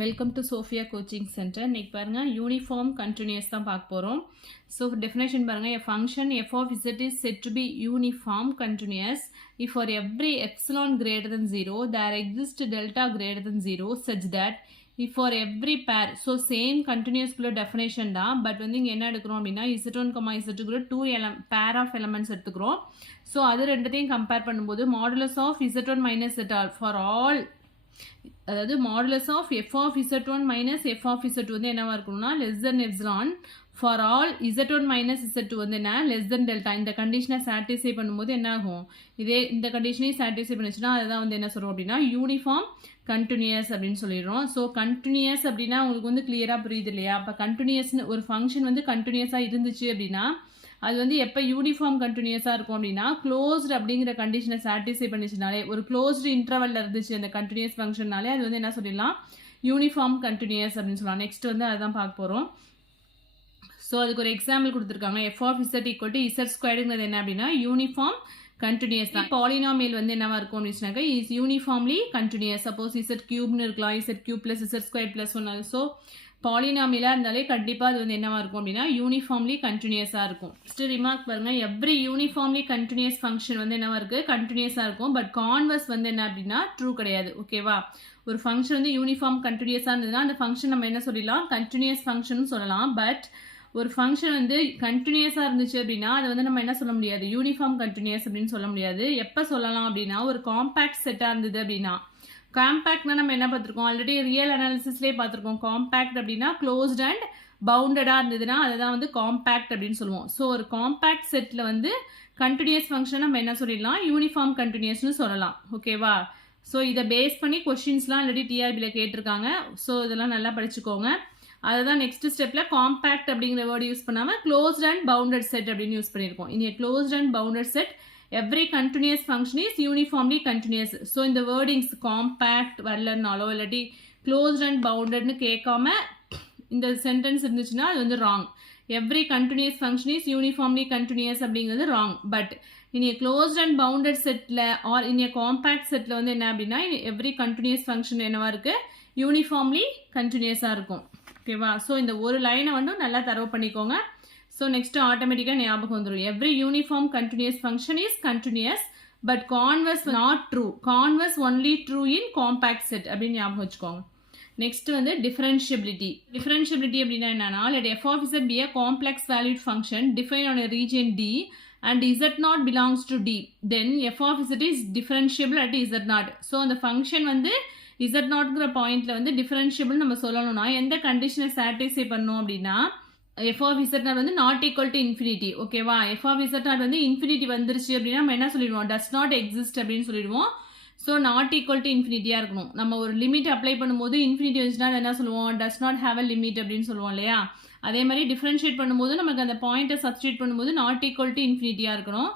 Welcome to Sophia coaching centre. இன்னைக்கு பாருங்கள் uniform continuous தான் பார்க்க போகிறோம். ஸோ டெஃபினேஷன் பாருங்கள், a function F of Z is said to be uniform continuous if for every epsilon greater than 0 there exists delta greater than 0 such that if for every pair, so same கண்டினியூஸ்குள்ள definition தான், but வந்து இங்கே என்ன எடுக்கிறோம் அப்படின்னா z1, z2 two pair of elements எடுத்துக்கிறோம். So அது ரெண்டுத்தையும் கம்பேர் பண்ணும்போது modulus of z1 minus z2 for all, அதாவது modulus of F of z1 minus F of z2 வந்து என்னவா இருக்கணும்னா less than epsilon for all z1 minus z2 வந்து என்ன லெஸ் தென் டெல்டா. இந்த கண்டிஷனை சாட்டிஸ்ஃபை பண்ணும்போது என்ன ஆகும், இதே இந்த கண்டிஷனையும் சாட்டிஸ்ஃபை பண்ணுச்சுன்னா அதுதான் வந்து என்ன சொல்கிறோம் அப்படின்னா யூனிஃபார்ம் கண்டினியூஸ் அப்படின்னு சொல்லிடுறோம். ஸோ கண்டினியூஸ் அப்படின்னா உங்களுக்கு வந்து கிளியராக புரியுது இல்லையா? அப்போ கண்டினியூஸ்னு ஒரு ஃபங்க்ஷன் வந்து கண்டினியூஸாக இருந்துச்சு அப்படின்னா அது வந்து எப்போ யூனிஃபார்ம் கண்டினியூஸாக இருக்கும் அப்படின்னா க்ளோஸ்டு அப்படிங்கிற கண்டிஷனை சாட்டிஸ்ஃபை பண்ணிச்சுனாலே, ஒரு க்ளோஸ்டு இன்டர்வலில் இருந்துச்சு அந்த கண்டினியூஸ் ஃபங்க்ஷன்னாலே அது வந்து என்ன சொல்லிடலாம் யூனிஃபார்ம் கண்டினியூஸ் அப்படின்னு சொல்லலாம். நெக்ஸ்ட் வந்து அதுதான் பார்க்க போகிறோம். ஸோ அதுக்கு ஒரு எக்ஸாம்பிள் கொடுத்துருக்காங்க. F of Z equal to Z ஸ்கொயர்டுங்கிறது என்ன அப்படின்னா யூனிஃபார்ம் கண்டினியூஸ் தான். பாலினாமியல் வந்து என்னவா இருக்கும் அப்படின்னாக்கா is uniformly continuous. Suppose Z கியூப்னு இருக்கலாம், Z cube plus Z square plus one. So பாலினாமியலாக இருந்தாலே கண்டிப்பாக அது வந்து என்னவா இருக்கும் அப்படின்னா யூனிஃபார்ம்லி கண்டினியூஸாக இருக்கும். நெக்ஸ்ட் ரிமார்க் பாருங்கள், எவ்ரி யூனிஃபார்ம்லி கண்டினியூஸ் ஃபங்க்ஷன் வந்து என்னவா இருக்குது கண்டினியூஸாக இருக்கும், பட் கான்வர்ஸ் வந்து என்ன அப்படின்னா ட்ரூ கிடையாது. ஓகேவா? ஒரு ஃபங்க்ஷன் வந்து யூனிஃபார்ம் கண்டினியூஸாக இருந்ததுன்னா அந்த ஃபங்க்ஷன் நம்ம என்ன சொல்லலாம் கண்டினியூஸ் ஃபங்க்ஷன் சொல்லலாம். பட் ஒரு ஃபங்க்ஷன் வந்து கண்டினியூஸாக இருந்துச்சு அப்படின்னா அதை வந்து நம்ம என்ன சொல்ல முடியாது யூனிஃபார்ம் கண்டினியூஸ் அப்படின்னு சொல்ல முடியாது. எப்போ சொல்லலாம் அப்படின்னா ஒரு காம்பேக்ட் செட்டாக இருந்தது அப்படின்னா. காம்பேக்ட்னா நம்ம என்ன பார்த்துருக்கோம் ஆல்ரெடி ரியல் அனாலிசிஸ்லேயே பார்த்துருக்கோம். காம்பேக்ட் அப்படின்னா க்ளோஸ்ட் அண்ட் பவுண்டடாக இருந்ததுன்னா அதை தான் வந்து காம்பேக்ட் அப்படின்னு சொல்லுவோம். ஸோ ஒரு காம்பேக்ட் செட்டில் வந்து கண்டினியூஸ் ஃபங்க்ஷன் நம்ம என்ன சொல்லிடலாம் யூனிஃபார்ம் கண்டினியூஸ்னு சொல்லலாம். ஓகேவா? ஸோ இதை பேஸ் பண்ணி கொஸ்டின்ஸ்லாம் ஆல்ரெடி டிஆர்பியில் கேட்டிருக்காங்க. ஸோ இதெல்லாம் நல்லா படிச்சுக்கோங்க. அதை தான் நெக்ஸ்ட் ஸ்டெப்பில் காம்பேக்ட் அப்படிங்கிற வேர்டு யூஸ் பண்ணாமல் க்ளோஸ்ட் அண்ட் பவுண்டட் செட் அப்படின்னு யூஸ் பண்ணியிருக்கோம். இங்கே closed and bounded set every continuous function is uniformly continuous. So இந்த வேர்டிங்ஸ் காம்பேக்ட் வரலனாலோ இல்லாட்டி க்ளோஸ்ட் அண்ட் பவுண்டட்னு கேட்காம இந்த சென்டென்ஸ் இருந்துச்சுன்னா அது வந்து wrong. Every continuous function is uniformly continuous அப்படிங்கிறது ராங். பட் இனி க்ளோஸ்ட் அண்ட் பவுண்டட் செட்டில் ஆர் இனி காம்பேக்ட் செட்டில் வந்து என்ன அப்படின்னா எவ்ரி கண்டினியூஸ் ஃபங்க்ஷன் என்னவா இருக்குது யூனிஃபார்ம்லி கண்டினியூஸாக இருக்கும். ஓகேவா? ஸோ இந்த ஒரு லைனை வந்து நல்லா தரவு பண்ணிக்கோங்க. ஸோ நெக்ஸ்ட் ஆட்டோமேட்டிக்காக ஞாபகம் வந்துடும். Every uniform continuous function is continuous but converse not true. Converse only true in compact set அப்படின்னு ஞாபகம் வச்சுக்கோங்க. நெக்ஸ்ட் வந்து டிஃபரன்ஷியபிலிட்டி. டிஃபரன்ஷியபிலிட்டி அப்படின்னா என்னன்னா let f of z be a complex valued function defined on a region D and z naught belongs to D, then f of z is differentiable at z naught. So அந்த function வந்து z நாட்ங்கிற பாயிண்ட்ல வந்து differentiable நம்ம சொல்லணும்னா எந்த கண்டிஷனை satisfy பண்ணணும் அப்படின்னா f of z naught வந்து நாட் ஈக்குவல் டு இன்ஃபினிட்டி. ஓகேவா? f of z naught வந்து இன்ஃபினிட்டி வந்துருச்சு அப்படின்னா நம்ம என்ன சொல்லிடுவோம் டஸ் நாட் எக்ஸிஸ்ட் அப்படின்னு சொல்லிடுவோம். ஸோ நாட் ஈக்குவல் டு இன்ஃபினிட்டியாக இருக்கணும். நம்ம ஒரு லிமிட் அப்ளை பண்ணும்போது இன்ஃபினிட்டி வந்துச்சுன்னா அதை என்ன சொல்லுவோம் does not have a limit அப்படின்னு சொல்லுவோம் இல்லையா? அதே மாதிரி டிஃப்ரென்ஷியேட் பண்ணும்போது நமக்கு அந்த பாயிண்ட்டை சப்ஸ்டியூட் பண்ணும்போது நாட் ஈக்குவல் டு இன்ஃபினிட்டியாக இருக்கணும்.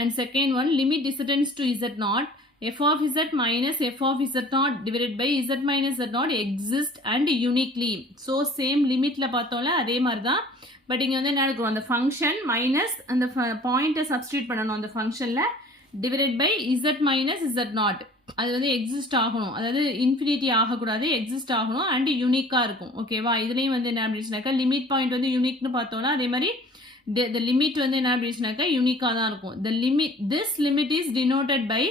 And second one limit distance to z naught f of z minus f of z naught divided by z minus z naught exist and uniquely. So same லிமிட்டில் பார்த்தோம்ல அதே மாதிரி தான். But இங்கே வந்து என்ன இருக்கும் அந்த ஃபங்க்ஷன் மைனஸ் அந்த பாயிண்ட்டை சப்ஸ்டியூட் பண்ணணும் அந்த ஃபங்க்ஷனில் divided by z minus z naught. அது வந்து எக்ஸிஸ்ட் ஆகணும், அதாவது இன்ஃபினிட்டி ஆகக்கூடாது, எக்ஸிஸ்ட் ஆகணும் அண்ட் யூனிக்காக இருக்கும். ஓகேவா? இதுலேயும் வந்து என்ன அப்படின்னாக்கா லிமிட் பாயிண்ட் வந்து யூனிக்னு பார்த்தோம்னா அதே மாதிரி the limit வந்து என்ன அப்படின்னாக்கா யூனிக்காக தான் இருக்கும். this limit is denoted by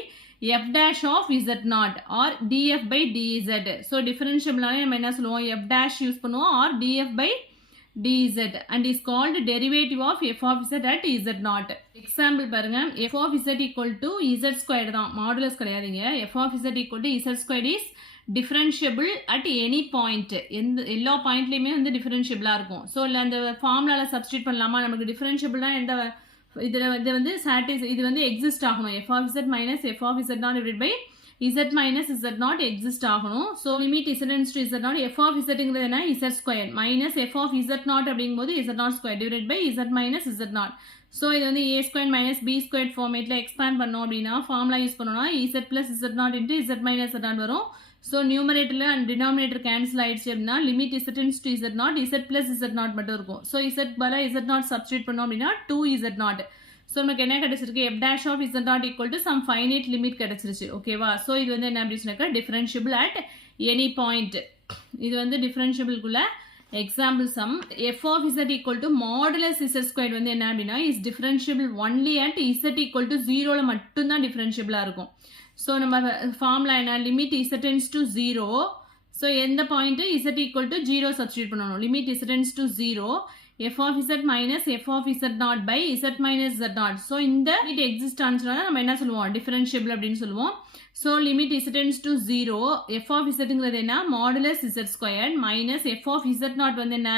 f dash of z naught or df by dz. So டிஃபரன்ஷியபிளானே நம்ம என்ன சொல்லுவோம் f dash யூஸ் பண்ணுவோம் or df by dz and is called derivative of f of z at z naught. Example பாருங்க, f of z equal to z squared தான், modulus கிடையாதுங்க. f of z equal to z squared is differentiable at any point. எல்லா பாயிண்ட்லையுமே வந்து டிஃபரன்ஷியபிளாக இருக்கும். So இல்லை அந்த ஃபார்முலாவில் substitute பண்ணலாமா? நமக்கு டிஃபரன்ஷியபிள்னா எந்த இதில் இது வந்து இது வந்து எக்ஸிஸ்ட் ஆகணும். f of z minus f of z naught divided by z minus z naught exist ஆகணும். So limit distance to z naught f of zங்கிறது என்ன z square minus f of z naught அப்படிங்கும்போது z naught square divide by z minus z naught. So இது வந்து a square minus b square ஃபார்மேட்டில் expand பண்ணோம் அப்படின்னா formula use பண்ணோம்னா z plus z naught into z minus z naught வரும். So நியூமரேட்டரில் and denominator cancel ஆயிடுச்சு அப்படின்னா limit distance to z naught z plus z naught மட்டும் இருக்கும். ஸோ z பல z naught சப்ஸ்டியூட் பண்ணோம் அப்படின்னா 2z naught. ஸோ நமக்கு என்ன கிடைச்சிருக்கு f dash of z naught equal to some finite limit கிடைச்சிருச்சு. ஓகேவா? ஸோ இது வந்து என்ன அப்படின்னாக்கா டிஃபரன்ஷியபிள் அட் எனி பாயிண்ட். இது வந்து டிஃபரன்ஷியபிள்குள்ள example sum. f of z equal to modulus z squared வந்து என்ன அப்படின்னா is differentiable only at z equal to 0ல மட்டும்தான் டிஃபரன்ஷியபிளாக இருக்கும். ஸோ நம்ம ஃபார்முலா என்ன, limit z tends to 0. So எந்த point z equal to 0 substitute பண்ணணும். Limit z tends to 0 f of z minus f of z naught by z minus z naught. So இந்த limit exist ஆனிச்சுனா நம்ம என்ன சொல்லுவோம், differentiable அப்படின்னு சொல்லுவோம். So limit z tends to 0 f of zங்கிறது என்ன, modulus z square minus f of z naught வந்து என்ன,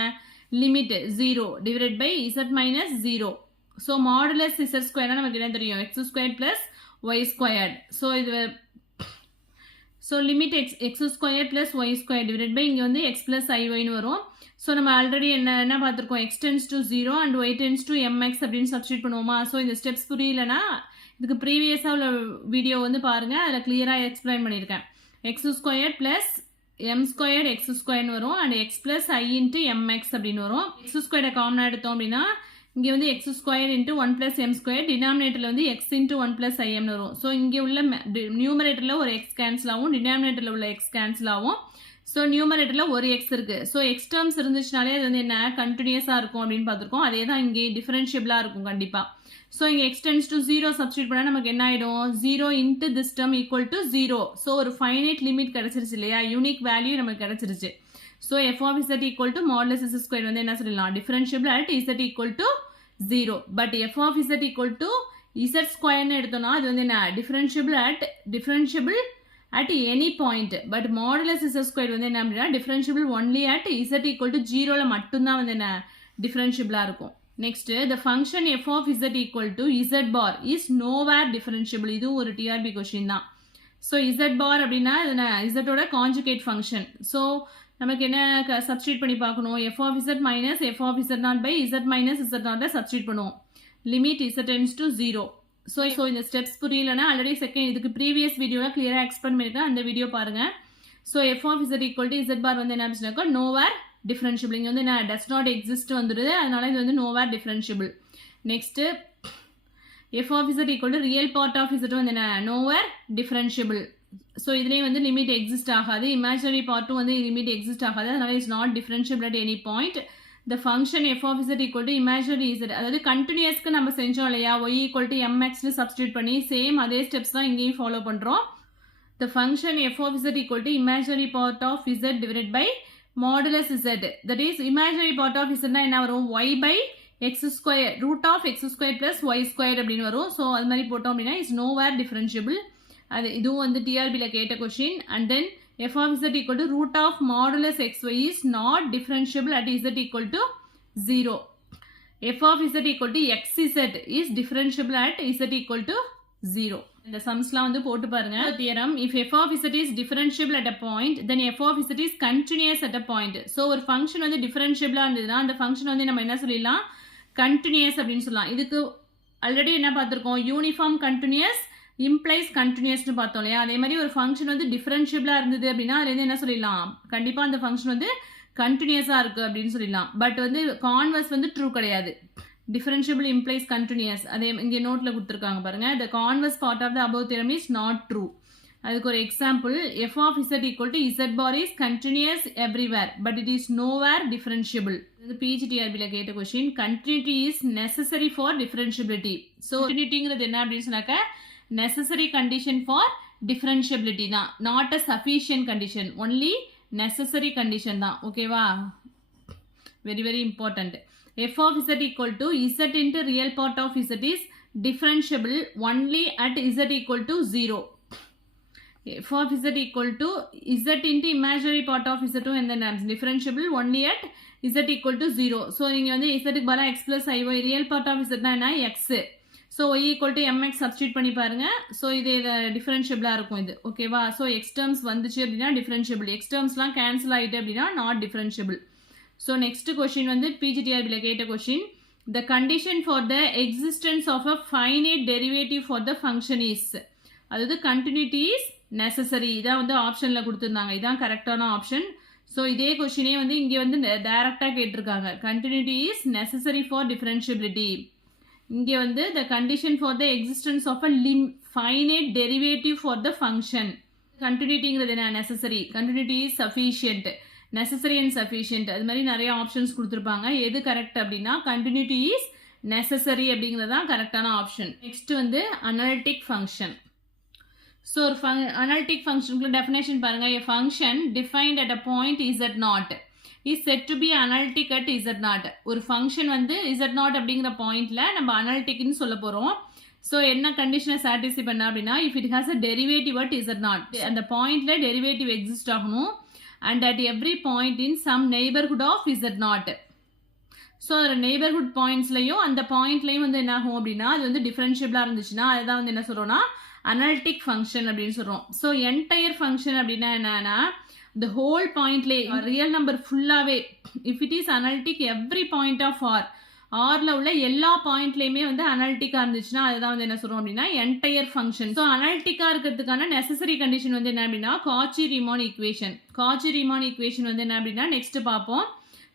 limit 0 divide by z minus 0. So modulus z ஸ்கொயர்னா நமக்கு என்ன தெரியும், x square plus y square. So இது so limit x square plus y square divide by இங்கே வந்து X plus ஐஒய்னு வரும். ஸோ நம்ம ஆல்ரெடி என்ன பார்த்துருக்கோம், X tends to 0 and Y tends to M X அப்படின்னு சப்ஸ்டியூட் பண்ணுவோமா. ஸோ இந்த ஸ்டெப்ஸ் புரியலன்னா இதுக்கு ப்ரீவியஸாக உள்ள வீடியோ வந்து பாருங்கள், அதில் கிளியராக எக்ஸ்பிளைன் பண்ணியிருக்கேன். X square plus M square X ஸ்கொயர்னு வரும் and X plus I into MX அப்படின்னு வரும். எக்ஸ் ஸ்கொயரை காமனாக எடுத்தோம் அப்படின்னா இங்கே வந்து X square into 1 + m square, டினாமினேட்டரில் வந்து எக்ஸ் இன்ட்டு 1 + imனு வரும். ஸோ இங்கே உள்ள நியூமரேட்டரில் ஒரு எக்ஸ் கேன்சல் ஆகும், டினாமினேட்டரில் உள்ள எக்ஸ் கேன்சல் ஆகும். ஸோ நியூமரேட்டரில் ஒரு எக்ஸ் இருக்குது. ஸோ எக்ஸ் டேர்ம்ஸ் இருந்துச்சுனாலே அது வந்து என்ன, கண்டினியூஸாக இருக்கும் அப்படின்னு பார்த்துருக்கோம். அதே தான் இங்கே டிஃபரன்ஷியபிளாக இருக்கும் கண்டிப்பாக. ஸோ இங்கே எக்ஸ் டென்ஸ் டு 0 சப்ஸ்டியூட் பண்ணால் நமக்கு என்ன ஆகிடும், 0 into this term equal to 0. So ஒரு ஃபைனைட் லிமிட் கிடச்சிருச்சு இல்லையா, யூனிக் வேல்யூ நமக்கு கிடச்சிருச்சு. So F of z equal to modulus z square வந்து என்ன சொல்லலாம், differentiable at z equal to 0. But F of z equal to z ஸ்கொயர்னு எடுத்தோம்னா அது வந்து என்ன, differentiable at any point. But modulus z square வந்து என்ன அப்படின்னா differentiable only at z equal to 0ல மட்டும்தான் வந்து என்ன டிஃபரன்ஷியபிளாக இருக்கும். Next the function f of z equal to z bar is nowhere differentiable. இது ஒரு டிஆர்பி கொஸ்டின் தான். ஸோ z bar அப்படின்னா z ஓட கான்ஜுகேட் ஃபங்க்ஷன். ஸோ நமக்கு என்ன சப்ஸ்டியூட் பண்ணி பார்க்கணும், f of z minus f of z naught by z minus z நாட்டை சப்ஸ்டியூட் பண்ணுவோம். Limit z tends to 0. So இந்த ஸ்டெப்ஸ் புரியலன்னா ஆல்ரெடி இதுக்கு ப்ரீவியஸ் வீடியோவில் கிளியராக எக்ஸ்பிளைன் பண்ணியிருக்கேன், அந்த வீடியோ பாருங்கள். So f of z equal to z bar வந்து என்ன அப்படின்னாக்கா nowhere differentiable. இங்கே வந்து என்ன does not exist வந்துடுது, அதனால இது வந்து nowhere differentiable. Next f of z equal to real part of z வந்து என்ன nowhere differentiable. ஸோ இதுலேயும் வந்து லிமிட் எக்ஸிஸ்ட் ஆகாது, இமேஜினரி பார்ட்டும் வந்து லிமிட் எக்ஸிஸ்ட் ஆகாது, அதனால it's not differentiable at any point. The function f of z equal to imaginary z, அதாவது கண்டினியூஸ்க்கு நம்ம செஞ்சோம் இல்லையா, y equal to mxன்னு சப்ஸ்டியூட் பண்ணி சேம் அதே ஸ்டெப்ஸ் தான் இங்கேயும் ஃபாலோ பண்ணுறோம். The function f of z equal to imaginary part of z divided by modulus z, that is imaginary part of z என்ன வரும், y by x square root of x square plus y square அப்படின்னு வரும். So அது மாதிரி போட்டோம் அப்படின்னா is nowhere differentiable. அது இதுவும் வந்து டிஆர்பியில் கேட்ட question. And then f of z equal to root of modulus xy is not differentiable at z equal to 0. f of z equal to xz is differentiable at z equal to 0. இந்த சம்ஸ்லாம் வந்து போட்டு பாருங்க. Theorem if f of z is differentiable at a point then f of z is continuous at a point. So ஒரு function வந்து டிஃபரன்ஷியபிளாக இருந்ததுன்னா அந்த function வந்து நம்ம என்ன சொல்லிடலாம், கண்டினியூஸ் அப்படின்னு சொல்லலாம். இதுக்கு ஆல்ரெடி என்ன பார்த்துருக்கோம், யூனிஃபார்ம் கண்டினியூஸ் இம்ப்ளைஸ் கண்டினியூஸ்னு பார்த்தோம் இல்லையா. அதே மாதிரி ஒரு ஃபங்க்ஷன் வந்து டிஃபரன்ஷியபிளாக இருந்தது அப்படின்னா அதுலேருந்து என்ன சொல்லிடலாம், கண்டிப்பாக அந்த ஃபங்க்ஷன் வந்து கண்டினியூஸாக இருக்குது அப்படின்னு சொல்லிடலாம். பட் வந்து கான்வர்ஸ் வந்து ட்ரூ கிடையாது. differentiable implies continuous. அதே இங்கே நோட்டில் கொடுத்துருக்காங்க பாருங்க. the converse part of the above theorem is not true. அதுக்கு ஒரு example, f of z equal to z bar is continuous everywhere but it is nowhere differentiable. இது PGTRBயில் கேட்ட question. continuity is necessary for differentiability. So continuityங்கிறது என்ன அப்படின்னு சொன்னாக்க necessary condition for differentiability தான், not a sufficient condition, only necessary condition தான். ஓகேவா, very very important. f of z equal to z into real part of z is differentiable only at z equal to 0. f of z equal to z into imaginary part of z and then differentiable only at z equal to 0. So நீங்கள் வந்து z க்கு பதிலா x plus iy, real part of z என்ன x. So y equal to mx substitute பண்ணி பாருங்க. So இது டிஃபரன்ஷியபிளாக இருக்கும் இது. ஓகேவா, ஸோ எக்ஸ் டேர்ம்ஸ் வந்துச்சு அப்படின்னா டிஃபரன்ஷியபிள், எக்ஸ் டேர்ம்ஸ்லாம் கேன்சல் ஆகிட்டு அப்படின்னா not differentiable. So next question வந்து பிஜிடிஆர்பியில் கேட்ட question. The condition for the existence of a finite derivative for the function is, அதாவது கண்டினியூட்டி இஸ் நெசசரி. இதான் வந்து ஆப்ஷனில் கொடுத்துருந்தாங்க, இதான் கரெக்டான ஆப்ஷன். ஸோ இதே கொஸ்டினே வந்து இங்கே வந்து டைரக்டாக கேட்டிருக்காங்க. Continuity is necessary for differentiability. இங்கே வந்து the condition for the existence of a finite derivative for the function. கண்டினியூட்டிங்கிறது என்ன, necessary. Continuity is sufficient. Necessary and sufficient அது மாதிரி நிறைய ஆப்ஷன்ஸ் கொடுத்துருப்பாங்க. எது கரெக்ட் அப்படின்னா கண்டினியூட்டி இஸ் நெசசரி அப்படிங்கிறது தான் கரெக்டான ஆப்ஷன். நெக்ஸ்ட் வந்து அனலிட்டிக் ஃபங்க்ஷன். ஸோ ஒரு அனலிட்டிக் ஃபங்க்ஷனுக்குள்ள டெஃபினேஷன் பாருங்க. A function defined at a point Z naught is said to be analytic at Z naught. ஒரு ஃபங்க்ஷன் வந்து இசட் நாட் அப்படிங்கிற பாயிண்ட்ல நம்ம அனலிட்டிக்னு சொல்ல போறோம். ஸோ என்ன கண்டிஷனை சாட்டிஸ்ஃபை பண்ண அப்படின்னா if it has a derivative at Z naught, அந்த பாயிண்ட்ல டெரிவேட்டிவ் எக்ஸிஸ்ட் ஆகணும். And at every point in some neighbourhood of Z naught. So அதில் நெய்பர்ஹுட் பாயிண்ட்ஸ்லையும் அந்த பாயிண்ட்லையும் வந்து என்ன ஆகும் அப்படின்னா அது வந்து டிஃபரன்ஷியபிளாக இருந்துச்சுன்னா அதுதான் வந்து என்ன சொல்கிறோம்னா அனலிட்டிக் ஃபங்க்ஷன் அப்படின்னு சொல்கிறோம். ஸோ என்டையர் ஃபங்க்ஷன் அப்படின்னா என்னன்னா the whole பாயிண்ட்லேயே ரியல் நம்பர் ஃபுல்லாகவே if it is analytic every point of ஆர்ல உள்ள எல்லா பாயிண்ட்லேயுமே வந்து அனலிட்டிக்காக இருந்துச்சுன்னா அதுதான் வந்து என்ன சொல்கிறோம் அப்படின்னா என்டையர் ஃபங்க்ஷன். ஸோ அனலிட்டிக்காக இருக்கிறதுக்கான நெசசரி கண்டிஷன் வந்து என்ன அப்படின்னா காச்சி-ரீமான் ஈக்குவேஷன். காச்சி-ரீமான் ஈக்குவேஷன் வந்து என்ன அப்படின்னா நெக்ஸ்ட் பார்ப்போம்.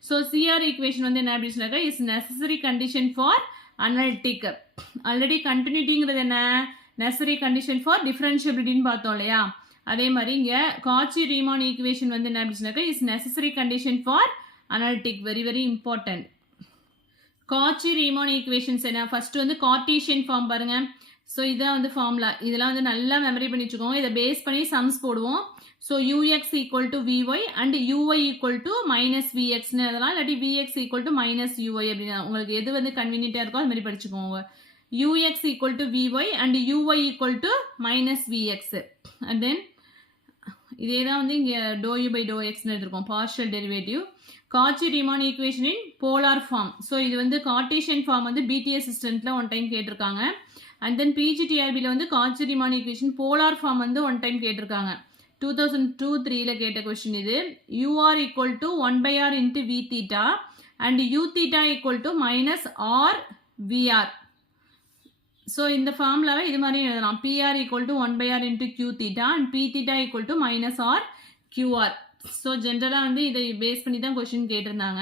ஸோ சிஆர் ஈக்குவேஷன் வந்து என்ன அப்படின்னு சொன்னாக்கா is necessary condition for analytic. Already கண்டினியூட்டிங்கிறது என்ன நெசசரி கண்டிஷன் ஃபார் டிஃபரன்ஷியபிலிட்டின்னு பார்த்தோம் இல்லையா, அதே மாதிரி இங்கே காச்சி-ரீமான் ஈக்குவேஷன் வந்து என்ன அப்படின்னு சொன்னாக்கா is necessary condition for analytic. Very very important. Cauchy Riemann equations என்ன, ஃபர்ஸ்ட் வந்து கார்ட்டீசியன் ஃபார்ம் பாருங்க. ஸோ இதான் வந்து ஃபார்முலா, இதெல்லாம் வந்து நல்லா மெமரி பண்ணி வச்சுக்கோங்க. இதை பேஸ் பண்ணி சம்ஸ் போடுவோம். So U X equal to V Y and U Y equal to minus விஎக்ஸ்னு அதெல்லாம், இல்லாட்டி V X equal to minus U Y அப்படின்னு உங்களுக்கு எது வந்து கன்வீனியன்ட்டாக இருக்கோ அது மாதிரி படிச்சுக்கோங்க. U X equal to V Y and U Y equal to minus V X. And then இதே தான் வந்து இங்கே டோ யூ பை டோ எக்ஸ்னு எடுத்துருக்கோம் பார்ஷியல் டெரிவேட்டிவ். காச்சி-ரீமான் ஈக்குவேஷனின் போலார் ஃபார்ம். ஸோ இது வந்து கார்ட்டீசியன் ஃபார்ம் வந்து பிடிஎஸ் சிஸ்டம்ல ஒன் டைம் கேட்டிருக்காங்க. அண்ட் தென் பிஜிடிஆர்பியில் வந்து காச்சி-ரீமான் ஈக்குவேஷன் போலார் ஃபார்ம் வந்து ஒன் டைம் கேட்டிருக்காங்க. 2002-03 கேட்ட கொஸ்டின் இது. U r equal to 1/r into v theta and u theta equal to minus r v r. So இந்த ஃபார்முலாவை இது மாதிரி எழுதலாம். P r equal to 1/r into q theta and p theta equal to minus r q r. So ஜென்ரலாக வந்து இதை base பண்ணி தான் கொஸ்டின் கேட்டிருந்தாங்க.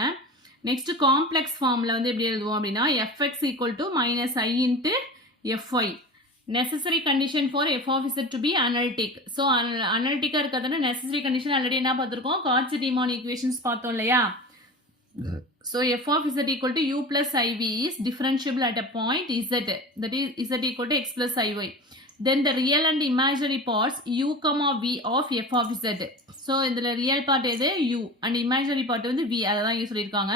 நெக்ஸ்ட் காம்ப்ளெக்ஸ் ஃபார்மில் வந்து எப்படி எழுதுவோம் அப்படின்னா F X equal to minus I into F Y. Necessary condition for F of Z to be analytic. So அனலிட்டிக்காக இருக்கிறதுனா நெசசரி கண்டிஷன் ஆல்ரெடி என்ன பார்த்துருக்கோம் காச்சி-ரீமான் ஈக்குவேஷன்ஸ் பார்த்தோம் இல்லையா. So F of Z equal to u plus i v is differentiable at a point z, that is z equal to x plus i y. Then the real and imaginary parts u, v of f of z. So இதில் real part எது u and imaginary part வந்து v, அதை தான் இங்கே சொல்லியிருக்காங்க.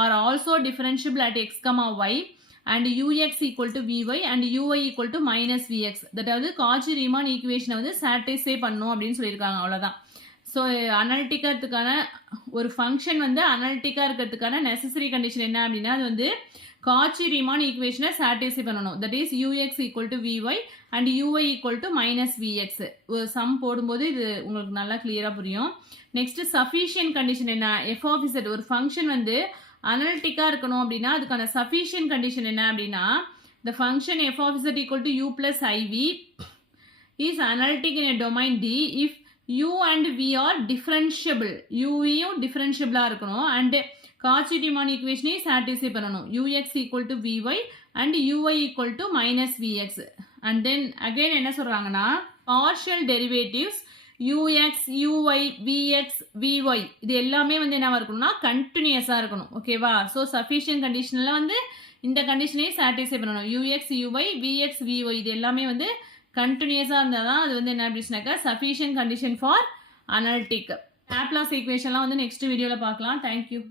are also differentiable at x, y and ux equal to vy and uy equal to minus vx. அதாவது காச்சி-ரீமான் ஈக்குவேஷனை வந்து சாட்டிஸ்ஃபை பண்ணும் அப்படின்னு சொல்லியிருக்காங்க. அவ்வளோதான். ஸோ அனலிட்டிக்காக இருக்கிறதுக்கான ஒரு ஃபங்க்ஷன் வந்து அனலிட்டிக்காக இருக்கிறதுக்கான நெசசரி கண்டிஷன் என்ன அப்படின்னா அது வந்து காச்சி-ரீமான் ஈக்குவேஷனை சாட்டிஸ்ஃபை பண்ணணும். That is ux equal to vy and uy equal to minus vx. ஒரு சம் போடும்போது இது உங்களுக்கு நல்லா கிளியராக புரியும். நெக்ஸ்ட் சஃபிஷியன்ட் கண்டிஷன் என்ன, எஃப் ஆஃப் இசட் ஒரு ஃபங்க்ஷன் வந்து அனலிட்டிக்காக இருக்கணும் அப்படின்னா அதுக்கான சஃபிஷியன்ட் கண்டிஷன் என்ன அப்படின்னா the function f of z equal to u plus iv is analytic in a domain D if u and v are differentiable. uயும் டிஃபரன்ஷியபிளாக இருக்கணும் and காச்சி-ரீமான் ஈக்குவேஷனை சாட்டிஸ்ஃபை பண்ணணும். ux equal to vy and uy equal to minus vx. and then again என்ன சொல்கிறாங்கன்னா partial derivatives ux, uy, vx, vy இது எல்லாமே வந்து என்ன இருக்கணும்னா கண்டினியூஸாக இருக்கணும். ஓகேவா. ஸோ சஃபிஷியன்ட் கண்டிஷனில் வந்து இந்த கண்டிஷனை சாட்டிஸ்ஃபை பண்ணணும். ux, uy, vx, vy இது எல்லாமே வந்து கண்டினியூஸாக இருந்தால் தான் அது வந்து என்ன அப்படின்னாக்கா sufficient condition for analytic. Laplace ஈக்குவேஷன்லாம் வந்து நெக்ஸ்ட் வீடியோவில் பார்க்கலாம். தேங்க்யூ.